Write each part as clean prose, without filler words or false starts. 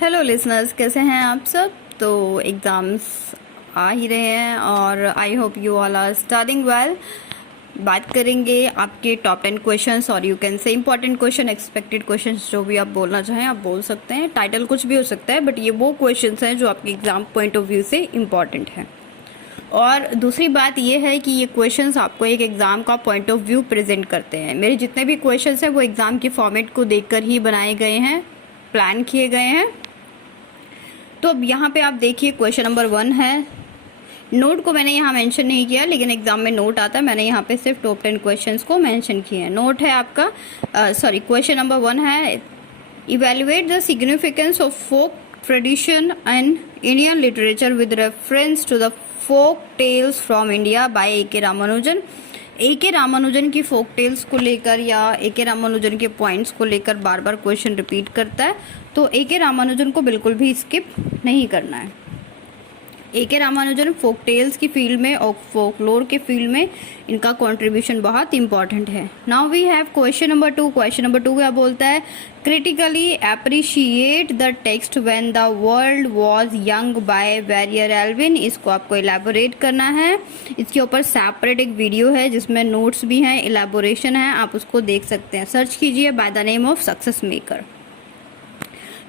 Hello listeners, कैसे हैं आप सब। तो एग्ज़ाम्स आ ही रहे हैं और I hope you all are studying well. बात करेंगे आपके टॉप 10 क्वेश्चंस और you can say important question, expected questions, जो भी आप बोलना चाहें आप बोल सकते हैं। टाइटल कुछ भी हो सकता है, बट ये वो क्वेश्चंस हैं जो आपके एग्ज़ाम पॉइंट ऑफ व्यू से इम्पॉर्टेंट हैं। और दूसरी बात ये है कि ये क्वेश्चंस आपको एक एग्ज़ाम का पॉइंट ऑफ व्यू प्रेजेंट करते हैं। मेरे जितने भी क्वेश्चंस हैं वो एग्ज़ाम के फॉर्मेट को देखकर ही बनाए गए हैं, प्लान किए गए हैं। तो अब यहाँ पे आप देखिए, क्वेश्चन नंबर 1 है। नोट को मैंने यहाँ मेंशन नहीं किया, लेकिन एग्जाम में नोट आता है। मैंने यहाँ पे सिर्फ टॉप 10 क्वेश्चंस को मेंशन किए हैं। नोट है आपका, क्वेश्चन नंबर 1 है, evaluate the significance of folk tradition and Indian literature with reference to the folk tales from India by A K Ramanujan. A K Ramanujan की फोक टेल्स को लेकर या ए के रामानुजन के पॉइंट्स को लेकर बार बार क्वेश्चन रिपीट करता है, तो ए के रामानुजन को बिल्कुल भी स्किप नहीं करना है। ए के रामानुजन फोक टेल्स की फील्ड में और फोकलोर के फील्ड में इनका कंट्रीब्यूशन बहुत इंपॉर्टेंट है। Now we have question number 2। Question number 2 क्या बोलता है, critically appreciate the text when the world was young by Verrier Elwin. इसको आपको इलेबोरेट करना है। इसके ऊपर सेपरेट एक वीडियो है जिसमें नोट्स भी हैं, इलेबोरेशन है, आप उसको देख सकते हैं। सर्च कीजिए by the name of success maker.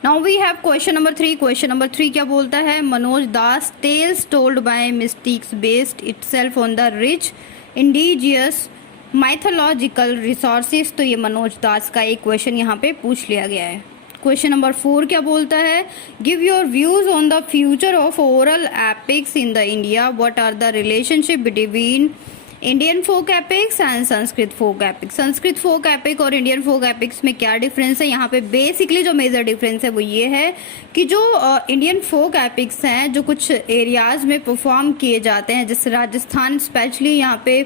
Now we have question number 3। Question number 3 क्या बोलता है, Manoj Das tales told by mystics based itself on the rich indigenous mythological resources. तो ये मनोज दास का एक क्वेश्चन यहाँ पे पूछ लिया गया है। क्वेश्चन नंबर 4 क्या बोलता है, give your views on the future of oral epics in the India. What are the relationship between Indian folk epics and Sanskrit folk epics. Sanskrit folk epic और इंडियन फोक एपिक्स में क्या डिफरेंस है। यहाँ पे basically जो मेजर डिफरेंस है वो ये है कि जो इंडियन फोक एपिक्स हैं, जो कुछ एरियाज में परफॉर्म किए जाते हैं, जैसे राजस्थान स्पेशली, यहाँ पे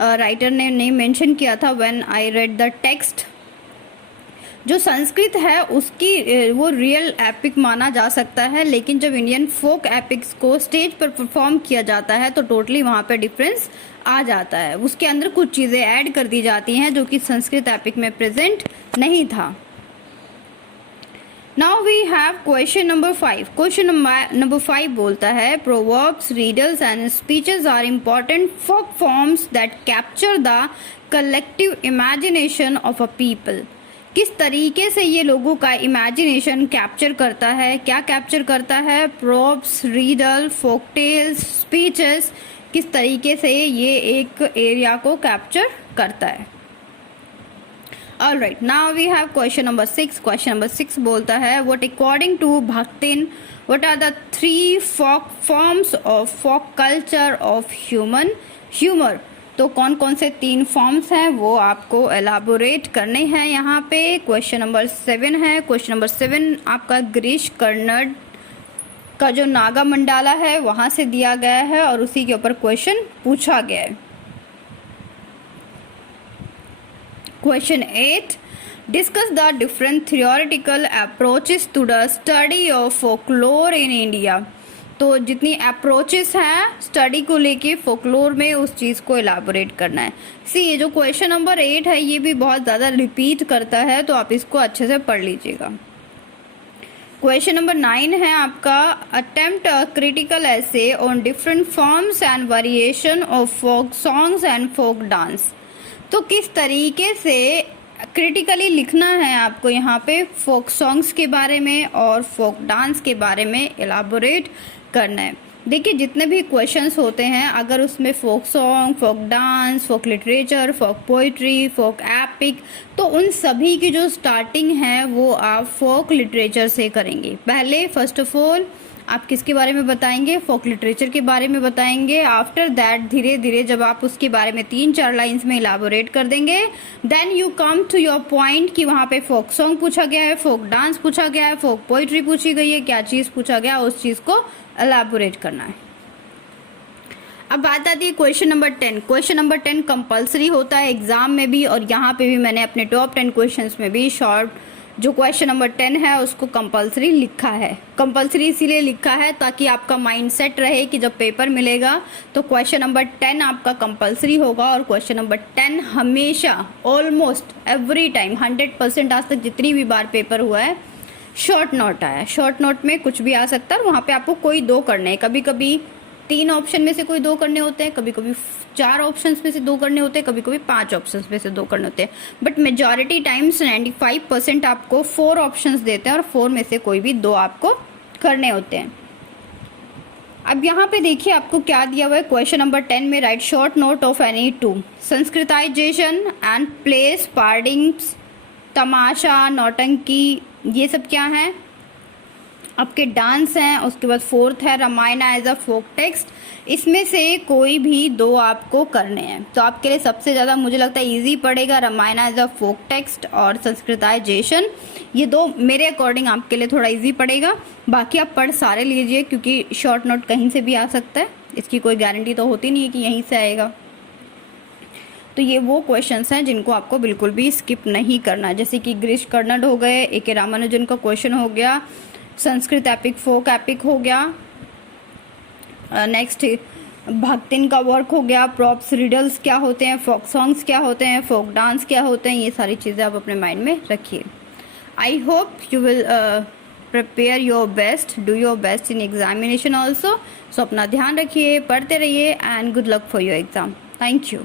राइटर ने नेम मेंशन किया था when I read the text. जो संस्कृत है उसकी वो रियल एपिक माना जा सकता है, लेकिन जब इंडियन फोक एपिक्स को स्टेज पर परफॉर्म किया जाता है तो टोटली वहाँ पे डिफरेंस आ जाता है। उसके अंदर कुछ चीज़ें ऐड कर दी जाती हैं जो कि संस्कृत एपिक में प्रेजेंट नहीं था। Now we have question number 5। Question number 5 बोलता है, proverbs, riddles and speeches are important folk forms that capture the collective imagination of a people. किस तरीके से ये लोगों का इमेजिनेशन कैप्चर करता है, क्या कैप्चर करता है, प्रोवर्ब्स, रीडल, फोक टेल्स, स्पीचेस, किस तरीके से ये एक एरिया को कैप्चर करता है। Alright, now we have question number 6। Question number 6 बोलता है, what according to Bakhtin what are the 3 folk forms of folk culture of humour. तो कौन कौन से 3 फॉर्म्स हैं वो आपको एलाबोरेट करने हैं यहाँ पे। क्वेश्चन नंबर 7 है। क्वेश्चन नंबर 7 आपका गिरीश कर्नाड का जो नागा मंडाला है वहां से दिया गया है और उसी के ऊपर क्वेश्चन पूछा गया है। Question 8, discuss the different theoretical approaches to the study of folklore in India. तो जितनी अप्रोचेस हैं स्टडी को लेके फोकलोर में, उस चीज़ को एलाबोरेट करना है। ये जो क्वेश्चन नंबर 8 है ये भी बहुत ज़्यादा रिपीट करता है, तो आप इसको अच्छे से पढ़ लीजिएगा। क्वेश्चन नंबर 9 है आपका, attempt a critical essay on different forms and variation of folk songs and folk dance. तो किस तरीके से क्रिटिकली लिखना है आपको यहाँ पे फोक सॉन्ग्स के बारे में और फोक डांस के बारे में एलाबोरेट करना है। देखिए, जितने भी क्वेश्चंस होते हैं, अगर उसमें फोक सॉन्ग, फोक डांस, फोक लिटरेचर, फोक पोइट्री, फोक एपिक, तो उन सभी की जो स्टार्टिंग है वो आप फोक लिटरेचर से करेंगे। पहले फर्स्ट ऑफ ऑल आप किसके बारे में बताएंगे, फोक लिटरेचर के बारे में बताएंगे। आफ्टर दैट धीरे धीरे जब आप उसके बारे में 3-4 लाइंस में इलाबोरेट कर देंगे, then you come to your point कि वहाँ पे फोक सॉन्ग पूछा गया है, फोक डांस पूछा गया है, फोक पोइट्री पूछी गई है, क्या चीज़ पूछा गया, उस चीज़ को एलाबोरेट करना है। अब बात आती है question number 10। Question number 10 compulsory होता है एग्जाम में भी, और यहाँ पे भी मैंने अपने टॉप 10 क्वेश्चंस में भी शॉर्ट जो क्वेश्चन नंबर 10 है उसको कंपलसरी लिखा है। कंपलसरी इसीलिए लिखा है ताकि आपका माइंड सेट रहे कि जब पेपर मिलेगा तो क्वेश्चन नंबर 10 आपका कंपलसरी होगा। और क्वेश्चन नंबर 10 हमेशा ऑलमोस्ट एवरी टाइम 100% आज तक जितनी भी बार पेपर हुआ है शॉर्ट नोट आया, शॉर्ट नोट में कुछ भी आ सकता है, वहाँ पे आपको कोई दो करने हैं, कभी कभी 3 ऑप्शन में से कोई दो करने होते हैं, कभी कभी 4 ऑप्शंस में से दो करने होते हैं, कभी कभी 5 ऑप्शंस में से दो करने होते हैं, बट मेजॉरिटी टाइम्स 95% आपको 4 ऑप्शंस देते हैं और 4 में से कोई भी दो आपको करने होते हैं। अब यहाँ पे देखिए आपको क्या दिया हुआ है, क्वेश्चन नंबर 10 में write short note of any two, sanskritisation and plays, पार्डिंग्स, तमाशा, नौटंकी, ये सब क्या है आपके डांस हैं। उसके बाद 4th है Ramayana as a folk text, इसमें से कोई भी दो आपको करने हैं। तो आपके लिए सबसे ज़्यादा मुझे लगता है इजी पड़ेगा Ramayana as a folk text और संस्कृताइजेशन, ये दो मेरे अकॉर्डिंग आपके लिए थोड़ा इजी पड़ेगा। बाकी आप पढ़ सारे लीजिए क्योंकि शॉर्ट नोट कहीं से भी आ सकता है, इसकी कोई गारंटी तो होती नहीं है कि यहीं से आएगा। तो ये वो क्वेश्चंस हैं जिनको आपको बिल्कुल भी स्किप नहीं करना, जैसे कि गिरीश कर्नाड हो गए, ए के रामानुजन का क्वेश्चन हो गया, संस्कृत एपिक फोक एपिक हो गया, नेक्स्ट भक्तिन का वर्क हो गया, प्रॉप्स रिडल्स क्या होते हैं, फोक सॉन्ग्स क्या होते हैं, फोक डांस क्या होते हैं, ये सारी चीज़ें आप अपने माइंड में रखिए। I hope you will prepare your best, do your best in examination also. So अपना ध्यान रखिए, पढ़ते रहिए and good luck for your exam. Thank you.